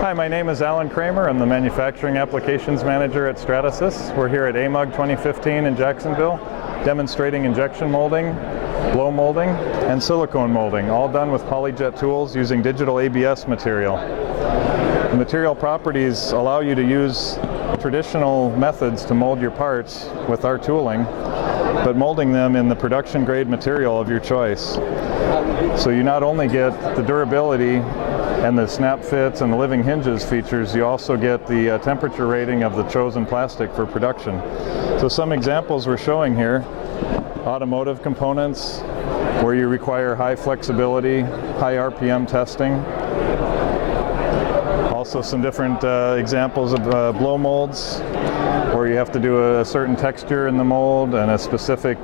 Hi, my name is Alan Kramer. I'm the Manufacturing Applications Manager at Stratasys. We're here at AMUG 2015 in Jacksonville, demonstrating injection molding, blow molding, and silicone molding, all done with PolyJet tools using digital ABS material. The material properties allow you to use traditional methods to mold your parts with our tooling, but molding them in the production grade material of your choice. So you not only get the durability and the snap fits and the living hinges features, you also get the temperature rating of the chosen plastic for production. So some examples we're showing here: automotive components where you require high flexibility, high RPM testing. Also some different examples of blow molds where you have to do a certain texture in the mold and a specific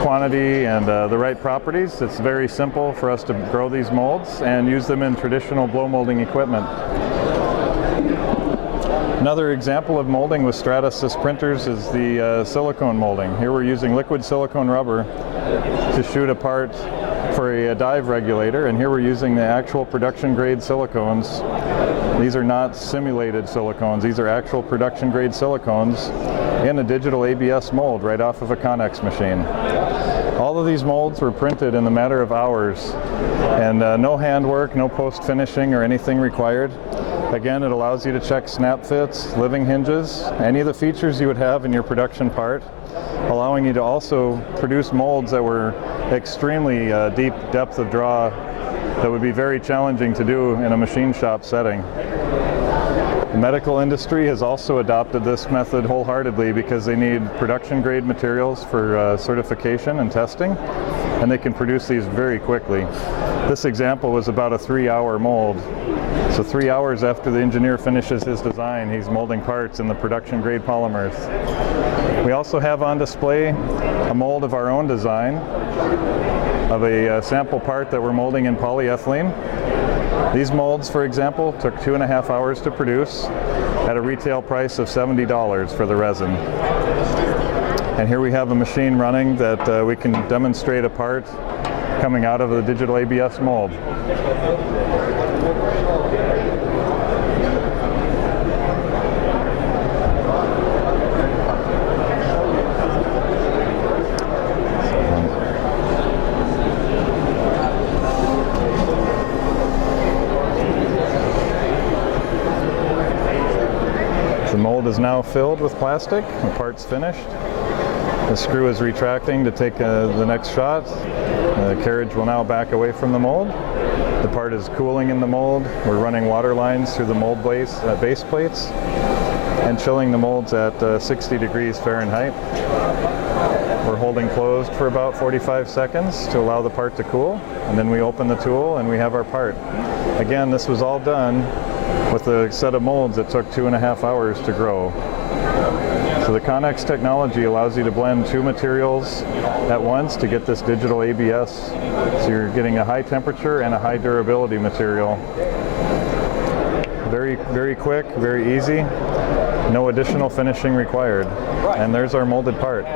quantity and the right properties. It's very simple for us to grow these molds and use them in traditional blow molding equipment. Another example of molding with Stratasys printers is the silicone molding. Here we're using liquid silicone rubber to shoot a part for a dive regulator, and here we're using the actual production grade silicones. These are not simulated silicones, these are actual production grade silicones in a digital ABS mold right off of a Connex machine. All of these molds were printed in a matter of hours, and no handwork, no post finishing or anything required. Again, it allows you to check snap fits, living hinges, any of the features you would have in your production part, allowing you to also produce molds that were extremely deep depth of draw that would be very challenging to do in a machine shop setting. The medical industry has also adopted this method wholeheartedly because they need production grade materials for certification and testing, and they can produce these very quickly. This example was about a 3-hour mold. So 3 hours after the engineer finishes his design, he's molding parts in the production grade polymers. We also have on display a mold of our own design of a sample part that we're molding in polyethylene. These molds, for example, took 2.5 hours to produce at a retail price of $70 for the resin. And here we have a machine running that we can demonstrate a part coming out of the digital ABS mold. The mold is now filled with plastic, the part's finished. The screw is retracting to take the next shot. The carriage will now back away from the mold. The part is cooling in the mold. We're running water lines through the mold base plates and chilling the molds at 60 degrees Fahrenheit. We're holding closed for about 45 seconds to allow the part to cool, and then we open the tool and we have our part. Again, this was all done with a set of molds that took 2.5 hours to grow. So the Connex technology allows you to blend two materials at once to get this digital ABS. So you're getting a high temperature and a high durability material. Very, very quick, very easy. No additional finishing required. And there's our molded part.